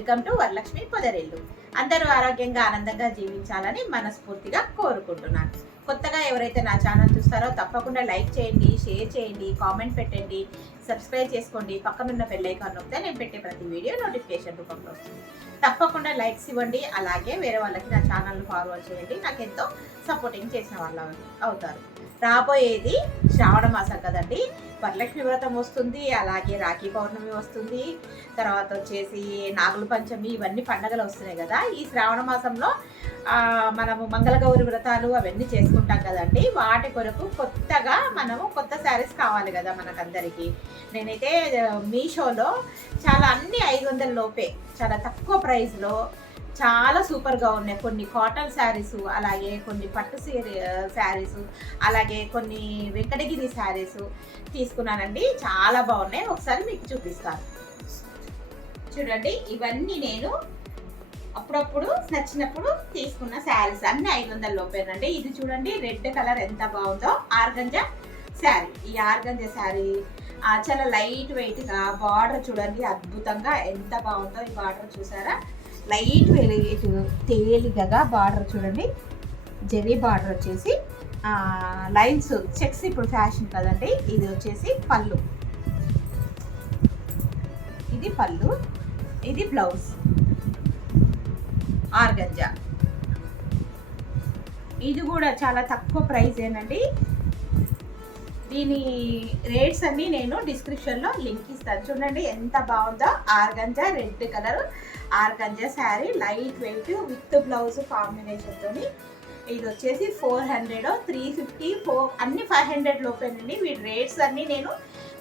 Welcome to Varalakshmi పొదరిల్లు. అందరూ ఆరోగ్యంగా ఆనందంగా జీవించాలని మనస్ఫూర్తిగా కోరుకుంటున్నాను. కొత్తగా ఎవరైతే నా ఛానల్ చూస్తారో తప్పకుండా లైక్ చేయండి షేర్ చేయండి కామెంట్ పెట్టండి సబ్స్క్రైబ్ చేసుకోండి. పక్కనున్న బెల్ ఐకాన్ నొక్కితే నేను పెట్టే ప్రతి వీడియో నోటిఫికేషన్ రూపంలో వస్తుంది. తప్పకుండా లైక్స్ ఇవ్వండి. అలాగే వేరే వాళ్ళకి నా ఛానల్ని ఫార్వర్డ్ చేయండి. నాకు ఎంతో సపోర్టింగ్ చేసిన వాళ్ళు అవుతారు. రాబోయేది శ్రావణ మాసం కదండి. వరలక్ష్మి వ్రతం వస్తుంది అలాగే రాఖీ పౌర్ణమి వస్తుంది తర్వాత వచ్చేసి నాగుల పంచమి ఇవన్నీ పండగలు వస్తున్నాయి కదా. ఈ శ్రావణ మాసంలో మనము మంగళగౌరి వ్రతాలు అవన్నీ చేసుకుంటాం కదండి. వాటి కొరకు కొత్తగా మనము కొత్త శారీస్ కావాలి కదా మనకందరికీ. నేనైతే మీషోలో చాలా అన్ని ఐదు వందల లోపే చాలా తక్కువ ప్రైస్లో చాలా సూపర్గా ఉన్నాయి. కొన్ని కాటన్ శారీస్ అలాగే కొన్ని పట్టు సీరీ శారీస్ అలాగే కొన్ని వెంకటగిరి శారీస్ తీసుకున్నానండి. చాలా బాగున్నాయి. ఒకసారి మీకు చూపిస్తాను. చూడండి ఇవన్నీ నేను అప్పుడప్పుడు నచ్చినప్పుడు తీసుకున్న శారీస్ అన్ని ఐదు వందల లోపేనండి. ఇది చూడండి రెడ్ కలర్ ఎంత బాగుందో. ఆర్గంజా శారీ ఈ ఆర్గంజా శారీ చాలా లైట్ వెయిట్గా బార్డర్ చూడండి అద్భుతంగా ఎంత బాగుందో ఈ బార్డర్ చూసారా? లైట్ వెలిగేట్ తేలికగా బార్డర్ చూడండి. జరీ బార్డర్ వచ్చేసి లైన్స్ చెక్స్ ఇప్పుడు ఫ్యాషన్ కదండి. ఇది వచ్చేసి పళ్ళు. ఇది పళ్ళు ఇది బ్లౌజ్. ఆర్గంజా. ఇది కూడా చాలా తక్కువ ప్రైస్ ఏనండి దీని రేట్స్ అన్ని నేను డిస్క్రిప్షన్లో లింక్ ఇస్తాను. చూడండి ఎంత బాగుందో. Organza red colour. Organza sari light weight with blouse కాంబినేషన్తో ఇది వచ్చేసి four hundred three fifty four అన్ని ఫైవ్ హండ్రెడ్ లోపేనండి వీటి రేట్స్ అన్నీ నేను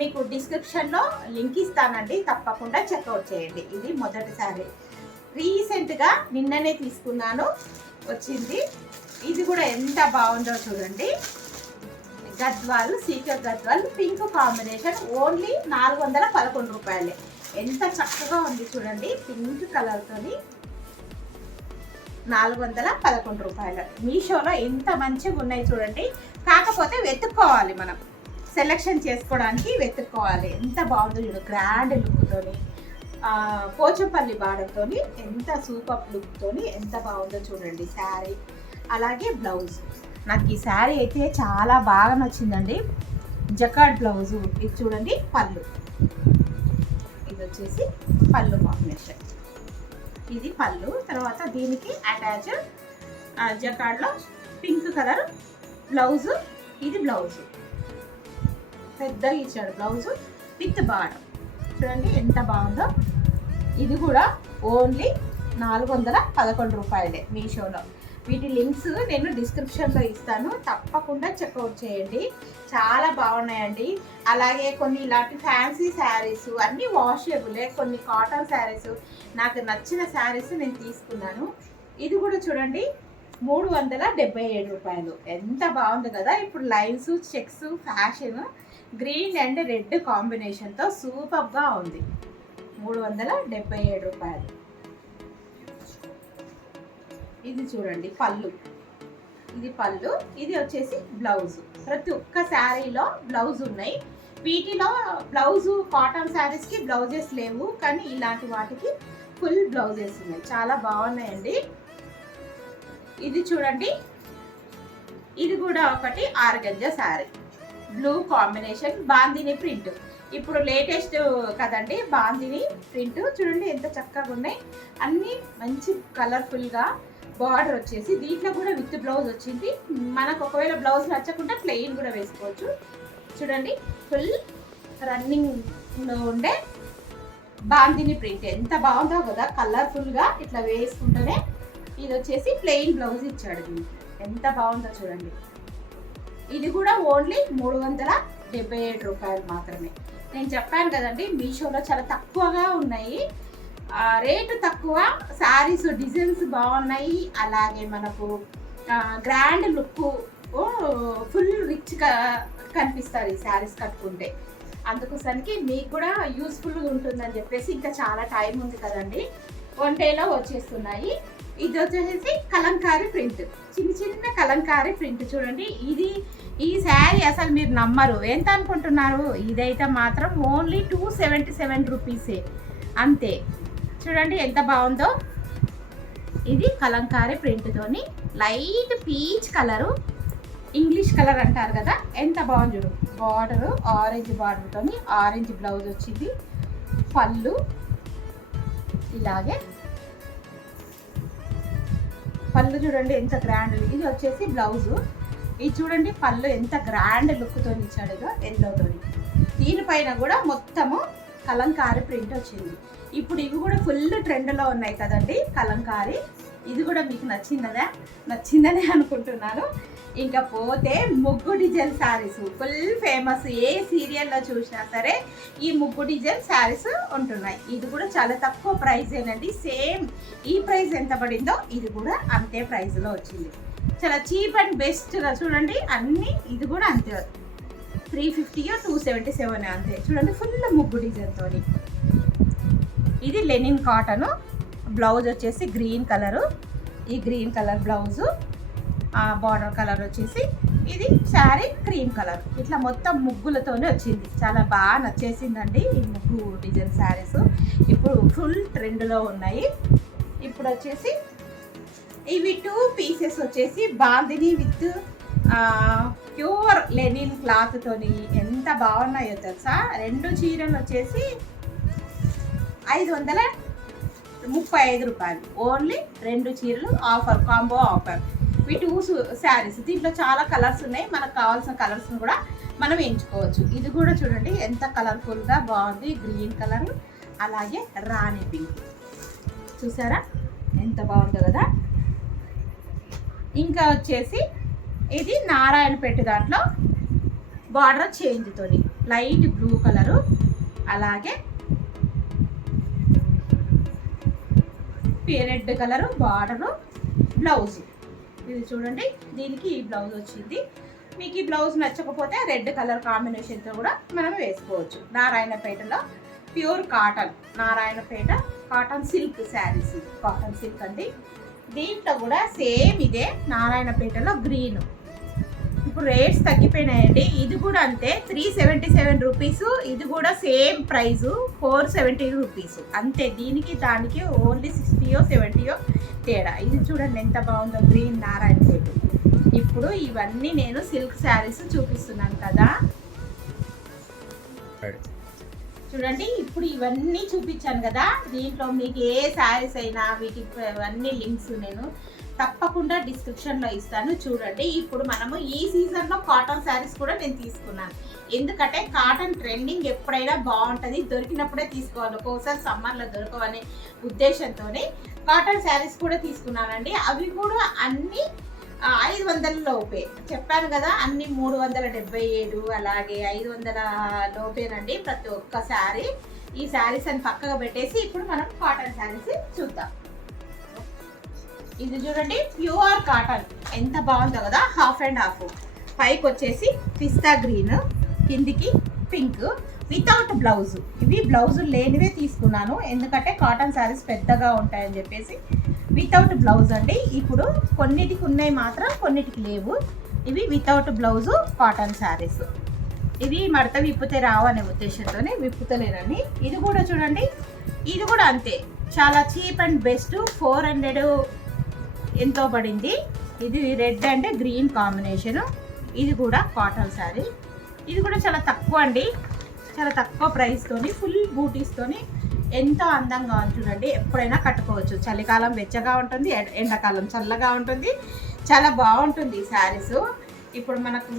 మీకు డిస్క్రిప్షన్లో లింక్ ఇస్తానండి. తప్పకుండా చెక్అవుట్ చేయండి. ఇది మొదటి రీసెంట్గా నిన్ననే తీసుకున్నాను. వచ్చింది. ఇది కూడా ఎంత బాగుందో చూడండి. గద్వాలు సీకర్ గద్వాలు పింక్ కాంబినేషన్ ఓన్లీ నాలుగు వందల పదకొండు రూపాయలే. ఎంత చక్కగా ఉంది చూడండి పింక్ కలర్తోని నాలుగు వందల పదకొండు రూపాయలు. మీషోలో ఎంత మంచిగా ఉన్నాయి చూడండి. కాకపోతే వెతుక్కోవాలి మనం. సెలెక్షన్ చేసుకోవడానికి వెతుక్కోవాలి. ఎంత బాగుందో చూడు గ్రాండ్ లుక్తోని పోచంపల్లి బాడతో ఎంత సూపర్ లుక్తోని ఎంత బాగుందో చూడండి శారీ. అలాగే బ్లౌజ్. నాకు ఈ శారీ అయితే చాలా బాగా నచ్చిందండి. Jacquard blouse. ఇది చూడండి పళ్ళు. ఇది వచ్చేసి పళ్ళు కాంబినేషన్. ఇది పళ్ళు. తర్వాత దీనికి అటాచ్ జకాడ్లో పింక్ కలర్ బ్లౌజు. ఇది బ్లౌజు. పెద్దగా ఇచ్చాడు బ్లౌజు విత్ బార్డర్. చూడండి ఎంత బాగుందో. ఇది కూడా ఓన్లీ నాలుగు వందల పదకొండు రూపాయలే మీషోలో. వీటి లింక్స్ నేను డిస్క్రిప్షన్లో ఇస్తాను. తప్పకుండా చెక్అవుట్ చేయండి. చాలా బాగున్నాయండి. అలాగే కొన్ని ఇలాంటి ఫ్యాన్సీ శారీస్ అన్నీ వాషబులే. కొన్ని కాటన్ శారీస్. నాకు నచ్చిన శారీస్ నేను తీసుకున్నాను. ఇది కూడా చూడండి. మూడు వందల డెబ్బై ఏడు రూపాయలు. ఎంత బాగుంది కదా? ఇప్పుడు lines checks fashion green and red కాంబినేషన్తో సూపర్గా ఉంది. మూడు వందల డెబ్బై ఏడు రూపాయలు. ఇది చూడండి పళ్ళు. ఇది పళ్ళు ఇది వచ్చేసి బ్లౌజ్. ప్రతి ఒక్క శారీలో బ్లౌజ్ ఉన్నాయి. వీటిలో బ్లౌజు కాటన్ శారీస్కి బ్లౌజెస్ లేవు కానీ ఇలాంటి వాటికి ఫుల్ బ్లౌజెస్ ఉన్నాయి. చాలా బాగున్నాయండి. ఇది చూడండి. ఇది కూడా ఒకటి organza sari. Blue combination bandhani print. ఇప్పుడు లేటెస్ట్ కదండి బాందిని ప్రింట్. చూడండి ఎంత చక్కగా ఉన్నాయి. అన్నీ మంచి కలర్ఫుల్గా బార్డర్ వచ్చేసి దీంట్లో కూడా విత్ బ్లౌజ్ వచ్చింది. మనకు ఒకవేళ బ్లౌజ్ నచ్చకుండా ప్లెయిన్ కూడా వేసుకోవచ్చు. చూడండి ఫుల్ రన్నింగ్లో ఉండే బాందిని ప్రింట్ ఎంత బాగుందో కదా కలర్ఫుల్గా ఇట్లా వేసుకుంటేనే ఇది వచ్చేసి ప్లెయిన్ బ్లౌజ్ ఇచ్చాడు దీనికి ఎంత బాగుందో చూడండి. ఇది కూడా ఓన్లీ మూడు వందల డెబ్బై ఏడు రూపాయలు మాత్రమే. నేను చెప్పాను కదండి మీషోలో చాలా తక్కువగా ఉన్నాయి. రేటు తక్కువ శారీస్ డిజైన్స్ బాగున్నాయి. అలాగే మనకు గ్రాండ్ లుక్ ఫుల్ రిచ్గా కనిపిస్తారు ఈ శారీస్ కట్టుకుంటే. అందుకోసానికి మీకు కూడా యూస్ఫుల్గా ఉంటుందని చెప్పేసి ఇంకా చాలా టైం ఉంది కదండి. వన్ డేలో వచ్చేస్తున్నాయి. ఇది వచ్చేసి కలంకారీ ప్రింట్. చిన్న చిన్న కలంకారీ ప్రింట్ చూడండి. ఇది ఈ శారీ అసలు మీరు నమ్మరు. ఎంత అనుకుంటున్నారు? ఇదైతే మాత్రం ఓన్లీ టూ సెవెంటీ సెవెన్ రూపీసే అంతే. చూడండి ఎంత బాగుందో. ఇది Kalamkari ప్రింట్తోని light peach colour. English colour అంటారు కదా ఎంత బాగుంది చూడు. బార్డరు ఆరెంజ్ బార్డర్తోని ఆరెంజ్ బ్లౌజ్ వచ్చింది. పళ్ళు ఇలాగే. పళ్ళు చూడండి ఎంత గ్రాండ్ ఇది వచ్చేసి బ్లౌజు ఇది చూడండి పళ్ళు ఎంత గ్రాండ్ లుక్తో ఇచ్చాడు ఎల్లోతో దీనిపైన కూడా మొత్తము కలంకారీ ప్రింట్ వచ్చింది. ఇప్పుడు ఇవి కూడా ఫుల్ ట్రెండ్లో ఉన్నాయి కదండి కలంకారీ. ఇది కూడా మీకు నచ్చిందనే నచ్చిందనే అనుకుంటున్నాను. ఇంకా పోతే ముగ్గు డిజైన్ శారీస్. ఫుల్ ఫేమస్ ఏ సీరియల్లో చూసినా సరే ఈ ముగ్గు డిజైన్ శారీస్ ఉంటున్నాయి. ఇది కూడా చాలా తక్కువ ప్రైజేనండి సేమ్ ఈ ప్రైస్ ఎంత పడిందో ఇది కూడా అంతే ప్రైస్లో వచ్చింది. చాలా చీప్ అండ్ బెస్ట్గా చూడండి అన్నీ ఇది కూడా అంతే. త్రీ ఫిఫ్టీయో టూ సెవెంటీ సెవెన్ అంతే. చూడండి ఫుల్ ముగ్గు డిజైన్తో ఇది లెనిన్ కాటన్. బ్లౌజ్ వచ్చేసి గ్రీన్ కలరు. ఈ green colour blouse. Border colour వచ్చేసి ఇది శారీ క్రీమ్ కలర్. ఇట్లా మొత్తం ముగ్గులతోనే వచ్చింది. చాలా బాగా నచ్చేసిందండి ఈ ముగ్గు డిజైన్ శారీస్. ఇప్పుడు ఫుల్ ట్రెండ్లో ఉన్నాయి. ఇప్పుడు వచ్చేసి ఇవి టూ పీసెస్ వచ్చేసి బాందిని విత్ ప్యూర్ లెనిన్ క్లాత్తోని ఎంత బాగున్నాయో తెలుసా? రెండు చీరలు వచ్చేసి ఐదు వందల ముప్పై ఐదు రూపాయలు. ఓన్లీ రెండు చీరలు ఆఫర్ కాంబో ఆఫర్. ఇవి టూ శారీస్. దీంట్లో చాలా కలర్స్ ఉన్నాయి. మనకు కావాల్సిన కలర్స్ని కూడా మనం ఎంచుకోవచ్చు. ఇది కూడా చూడండి ఎంత కలర్ఫుల్గా బాగుంది. గ్రీన్ కలర్ అలాగే రాణి పింక్. చూసారా? ఎంత బాగుందో కదా? ఇంకా వచ్చేసి ఇది నారాయణ దాంట్లో బార్డర్ చేంజ్తోని లైట్ బ్లూ కలరు అలాగే రెడ్ కలరు బార్డరు బ్లౌజ్. ఇది చూడండి దీనికి ఈ బ్లౌజ్ వచ్చింది. మీకు ఈ బ్లౌజ్ నచ్చకపోతే రెడ్ కలర్ కాంబినేషన్తో కూడా మనం వేసుకోవచ్చు. నారాయణపేటలో pure cotton Narayanpet cotton silk saris cotton silk అండి. దీంట్లో కూడా సేమ్ ఇదే నారాయణపేటలో గ్రీన్. ఇప్పుడు రేట్స్ తగ్గిపోయినాయండి. ఇది కూడా అంతే త్రీ సెవెంటీ సెవెన్ రూపీస్ ఇది కూడా same price four seventy rupees అంతే దీనికి దానికి ఓన్లీ సిక్స్టీయో సెవెంటీయో తేడా. ఇది చూడండి ఎంత బాగుందో గ్రీన్ నారాయణపేట ఇప్పుడు ఇవన్నీ నేను సిల్క్ శారీస్ చూపిస్తున్నాను కదా. చూడండి ఇప్పుడు ఇవన్నీ చూపించాను కదా. దీంట్లో మీకు ఏ శారీస్ అయినా వీటికి అన్ని లింక్స్ నేను తప్పకుండా డిస్క్రిప్షన్లో ఇస్తాను. చూడండి ఇప్పుడు మనము ఈ సీజన్లో కాటన్ శారీస్ కూడా నేను తీసుకున్నాను. ఎందుకంటే కాటన్ ట్రెండింగ్ ఎప్పుడైనా బాగుంటుంది దొరికినప్పుడే తీసుకోవాలి. ఒక్కోసారి సమ్మర్లో దొరకవనే ఉద్దేశంతోనే కాటన్ శారీస్ కూడా తీసుకున్నానండి. అవి కూడా అన్నీ ఐదు వందల లోపే. చెప్పాను కదా అన్ని మూడు వందల డెబ్బై ఏడు అలాగే ఐదు వందల లోపేనండి ప్రతి ఒక్క శారీ ఈ శారీస్ అని పక్కగా పెట్టేసి ఇప్పుడు మనం కాటన్ శారీస్ చూద్దాం. ఇది చూడండి ప్యూర్ కాటన్. ఎంత బాగుందో కదా హాఫ్ అండ్ హాఫ్. పైకి వచ్చేసి పిస్తా గ్రీన్ కిందికి పింక్ వితౌట్ బ్లౌజ్. ఇవి బ్లౌజ్ లేనివే తీసుకున్నాను ఎందుకంటే కాటన్ శారీస్ పెద్దగా ఉంటాయని చెప్పేసి. వితౌట్ బ్లౌజ్ అండి. ఇప్పుడు కొన్నిటికి ఉన్నాయి మాత్రం కొన్నిటికి లేవు. ఇవి వితౌట్ బ్లౌజ్ కాటన్ శారీస్. ఇవి మడత విప్పితే రావు అనే ఉద్దేశంతోనే విప్పుతలేనని ఇది కూడా చూడండి ఇది కూడా అంతే. చాలా cheap and best four hundred ఎంతో పడింది. ఇది రెడ్ అంటే గ్రీన్ కాంబినేషన్. ఇది కూడా కాటన్ శారీ. ఇది కూడా చాలా తక్కువ అండి. చాలా తక్కువ ప్రైస్తోని ఫుల్ బూటీస్తోని ఎంతో అందంగా ఉంది చూడండి. ఎప్పుడైనా కట్టుకోవచ్చు. చలికాలం వెచ్చగా ఉంటుంది ఎండాకాలం చల్లగా ఉంటుంది. చాలా బాగుంటుంది ఈ శారీస్. ఇప్పుడు మనకు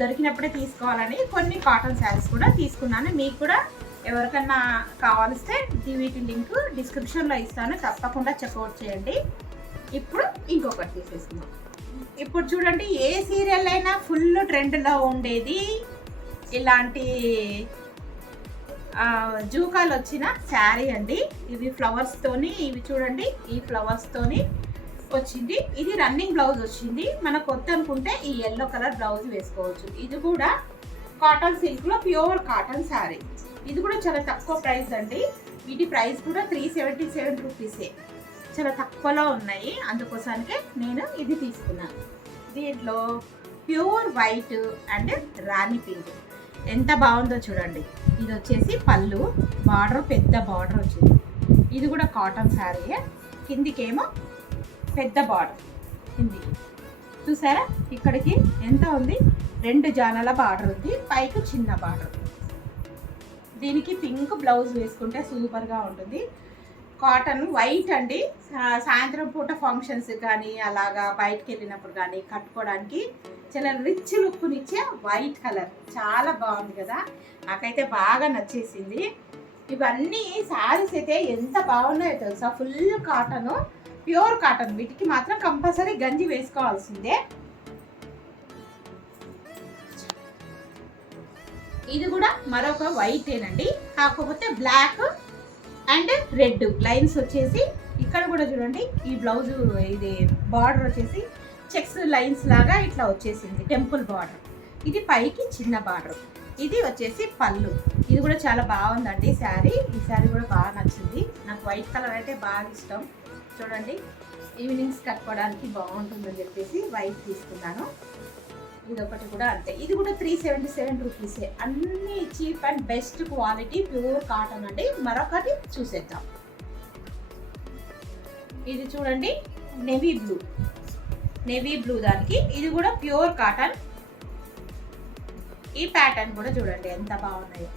దొరికినప్పుడే తీసుకోవాలని కొన్ని కాటన్ శారీస్ కూడా తీసుకున్నాను. మీకు కూడా ఎవరికన్నా కావాలిస్తే వీటి లింక్ డిస్క్రిప్షన్లో ఇస్తాను. తప్పకుండా చెక్అవుట్ చేయండి. ఇప్పుడు ఇంకొకటి తీసేసుకుందాం. ఇప్పుడు చూడండి ఏ సీరియల్ అయినా ఫుల్ ట్రెండ్లో ఉండేది ఇలాంటి జూకాలు వచ్చిన శారీ అండి. ఇవి ఫ్లవర్స్తోని ఇవి చూడండి ఈ ఫ్లవర్స్తోని వచ్చింది. ఇది రన్నింగ్ బ్లౌజ్ వచ్చింది. మన కొత్త అనుకుంటే ఈ ఎల్లో కలర్ బ్లౌజ్ వేసుకోవచ్చు. ఇది కూడా కాటన్ సిల్క్లో ప్యూర్ కాటన్ శారీ. ఇది కూడా చాలా తక్కువ ప్రైస్ అండి. వీటి ప్రైస్ కూడా త్రీ సెవెంటీ సెవెన్ రూపీసే చాలా తక్కువలో ఉన్నాయి. అందుకోసానికే నేను ఇది తీసుకున్నాను. దీంట్లో pure white and rani pink. ఎంత బాగుందో చూడండి. ఇది వచ్చేసి పళ్ళు. బార్డర్ పెద్ద బార్డర్ వచ్చింది. ఇది కూడా కాటన్ శారీయే కిందికేమో పెద్ద బార్డర్ కింది చూసారా? ఇక్కడికి ఎంత ఉంది? రెండు జానల బార్డర్ ఉంది. పైకి చిన్న బార్డర్ దీనికి పింక్ బ్లౌజ్ వేసుకుంటే సూపర్గా ఉంటుంది. కాటన్ వైట్ అండి. సా- సాయంత్రం పూట ఫంక్షన్స్ కానీ అలాగా బయటకు వెళ్ళినప్పుడు కానీ కట్టుకోవడానికి చాలా రిచ్ లుక్నిచ్చే వైట్ కలర్ చాలా బాగుంది కదా. నాకైతే బాగా నచ్చేసింది. ఇవన్నీ శారీస్ అయితే ఎంత బాగున్నాయో తెలుసా? ఫుల్ కాటన్ ప్యూర్ కాటన్ వీటికి మాత్రం కంపల్సరీ గంజి వేసుకోవాల్సిందే. ఇది కూడా మరొక వైట్ ఏనండి. కాకపోతే బ్లాక్ అండ్ రెడ్ లైన్స్ వచ్చేసి ఇక్కడ కూడా చూడండి ఈ బ్లౌజ్ ఇది బార్డర్ వచ్చేసి చెక్స్ లైన్స్ లాగా ఇట్లా వచ్చేసింది టెంపుల్ బార్డర్. ఇది పైకి చిన్న బార్డర్. ఇది వచ్చేసి పళ్ళు. ఇది కూడా చాలా బాగుందండి శారీ. ఈ శారీ కూడా బాగా నచ్చింది. నాకు వైట్ కలర్ అయితే బాగా ఇష్టం. చూడండి ఈవినింగ్స్ కట్టుకోవడానికి బాగుంటుందని చెప్పేసి వైట్ తీసుకున్నాను. ఇది ఒకటి కూడా అంతే. ఇది కూడా త్రీ సెవెంటీ సెవెన్ రూపీసే. అన్ని cheap and best quality pure cotton అండి. మరొకటి చూసేద్దాం. ఇది చూడండి నెవీ బ్లూ నెవీ బ్లూ దానికి. ఇది కూడా ప్యూర్ కాటన్ ఈ ప్యాటర్న్ కూడా చూడండి ఎంత బాగున్నాయో.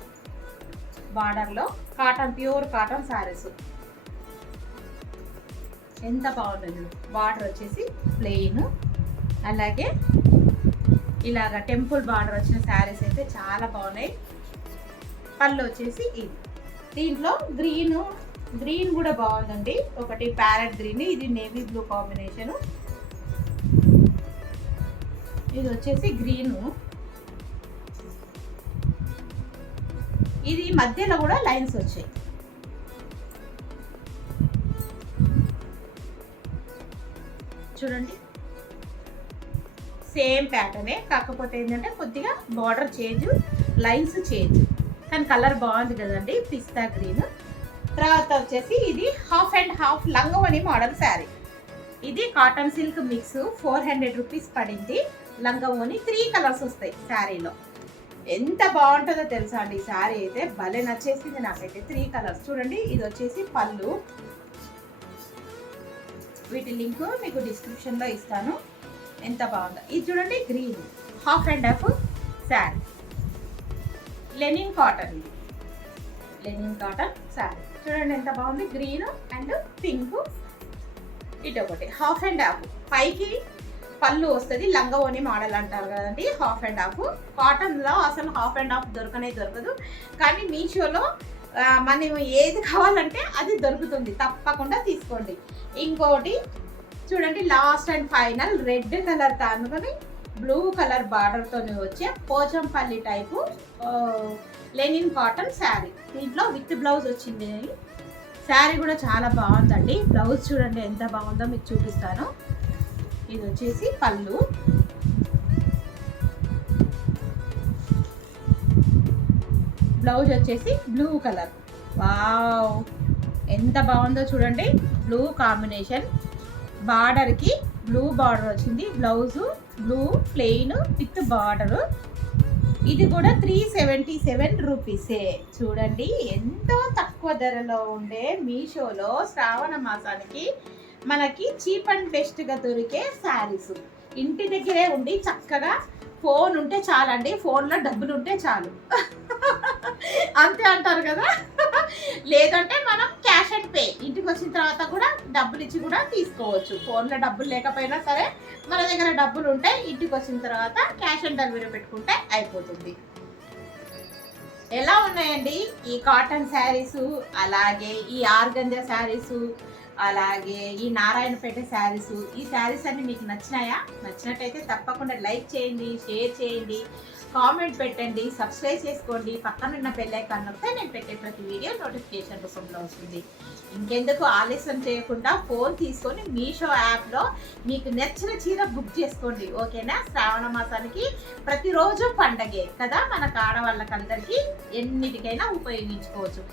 బార్డర్లో కాటన్ ప్యూర్ కాటన్ శారీస్ ఎంత బాగుంటుంది బార్డర్ వచ్చేసి ప్లెయిన్ అలాగే ఇలాగ టెంపుల్ బార్డర్ వచ్చిన శారీస్ అయితే చాలా బాగున్నాయి. పళ్ళు వచ్చేసి ఇది. దీంట్లో గ్రీన్ గ్రీన్ కూడా బాగుందండి. ఒకటి ప్యారెట్ గ్రీన్ ఇది నేవీ బ్లూ కాంబినేషన్. ఇది వచ్చేసి గ్రీను. ఇది మధ్యలో కూడా లైన్స్ వచ్చాయి. చూడండి. సేమ్ ప్యాటర్నే. కాకపోతే ఏంటంటే కొద్దిగా బార్డర్ చేంజ్ లైన్స్ చేంజ్. కానీ కలర్ బాగుంది కదండి పిస్తా గ్రీన్. తర్వాత వచ్చేసి ఇది హాఫ్ అండ్ హాఫ్ లంగవని మోడల్ శారీ. ఇది cotton silk mix four hundred rupees పడింది. లంగవని త్రీ కలర్స్ వస్తాయి శారీలో. ఎంత బాగుంటుందో తెలుసా అండి ఈ శారీ అయితే భలే నచ్చేసింది నాకైతే. Three colours. చూడండి ఇది వచ్చేసి పళ్ళు. వీటి లింక్ మీకు డిస్క్రిప్షన్లో ఇస్తాను. ఎంత బాగుందో. ఇది చూడండి green half and half sari linen cotton ఇది. లెనిన్ కాటన్ శారీ చూడండి ఎంత బాగుంది గ్రీన్ అండ్ పింక్ ఇటు ఒకటి హాఫ్ అండ్ హాఫ్ పైకి పళ్ళు వస్తుంది లంగవోని మోడల్ అంటారు కదండి. హాఫ్ అండ్ హాఫ్ కాటన్లో అసలు హాఫ్ అండ్ హాఫ్ దొరకనే దొరకదు. కానీ మీషోలో మనం ఏది కావాలంటే అది దొరుకుతుంది. తప్పకుండా తీసుకోండి. ఇంకోటి చూడండి last and final red colour తానుకొని blue colour బార్డర్తో వచ్చే Pochampally type linen cotton sari దీంట్లో విత్ బ్లౌజ్ వచ్చింది. శారీ కూడా చాలా బాగుందండి. బ్లౌజ్ చూడండి ఎంత బాగుందో మీకు చూపిస్తాను. ఇది వచ్చేసి పళ్ళు. బ్లౌజ్ వచ్చేసి బ్లూ కలర్ వావ్ ఎంత బాగుందో చూడండి. బ్లూ కాంబినేషన్ బార్డర్కి బ్లూ బార్డర్ వచ్చింది. Blouse blue plain with border. ఇది కూడా త్రీ సెవెంటీ సెవెన్ రూపీసే. చూడండి ఎంతో తక్కువ ధరలో ఉండే మీషోలో శ్రావణ మాసానికి మనకి చీప్ అండ్ బెస్ట్గా దొరికే శారీస్. ఇంటి దగ్గరే ఉండి చక్కగా ఫోన్ ఉంటే చాలండి ఫోన్లో డబ్బులు ఉంటే చాలు. అంతే అంటారు కదా? లేదంటే మనం క్యాష్ అండ్ పే. ఇంటికి వచ్చిన తర్వాత కూడా డబ్బులు ఇచ్చి కూడా తీసుకోవచ్చు. ఫోన్లో డబ్బులు లేకపోయినా సరే మన దగ్గర డబ్బులు ఉంటే ఇంటికి వచ్చిన తర్వాత క్యాష్ ఆన్ డెలివరీ పెట్టుకుంటే అయిపోతుంది. ఎలా ఉన్నాయండి ఈ కాటన్ శారీస్ అలాగే ఈ ఆర్గంజా శారీస్ అలాగే ఈ నారాయణపేట శారీస్ ఈ శారీస్ అన్ని మీకు నచ్చినాయా? నచ్చినట్టయితే తప్పకుండా లైక్ చేయండి షేర్ చేయండి కామెంట్ పెట్టండి సబ్స్క్రైబ్ చేసుకోండి. పక్కనున్న బెల్ ఐకాన్ నొక్కితే నేను పెట్టే ప్రతి వీడియో నోటిఫికేషన్ రూపంలో వస్తుంది. ఇంకెందుకు ఆలస్యం చేయకుండా ఫోన్ తీసుకొని మీషో యాప్లో మీకు నచ్చిన చీర బుక్ చేసుకోండి ఓకేనా? శ్రావణ మాసానికి ప్రతిరోజు పండగే కదా మనకు ఆడవాళ్ళకందరికీ ఎన్నిటికైనా ఉపయోగించుకోవచ్చు.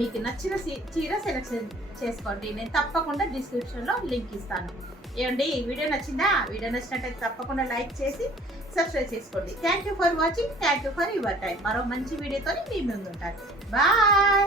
మీకు నచ్చిన చీర సెలెక్షన్ చేసుకోండి. నేను తప్పకుండా డిస్క్రిప్షన్లో లింక్ ఇస్తాను. ఏమండి ఈ వీడియో నచ్చిందా? వీడియో నచ్చినట్టయితే తప్పకుండా లైక్ చేసి సబ్స్క్రైబ్ చేసుకోండి. Thank you for watching. Thank you for your time మరో మంచి వీడియోతో మీ ముందు ఉంటాను బాయ్!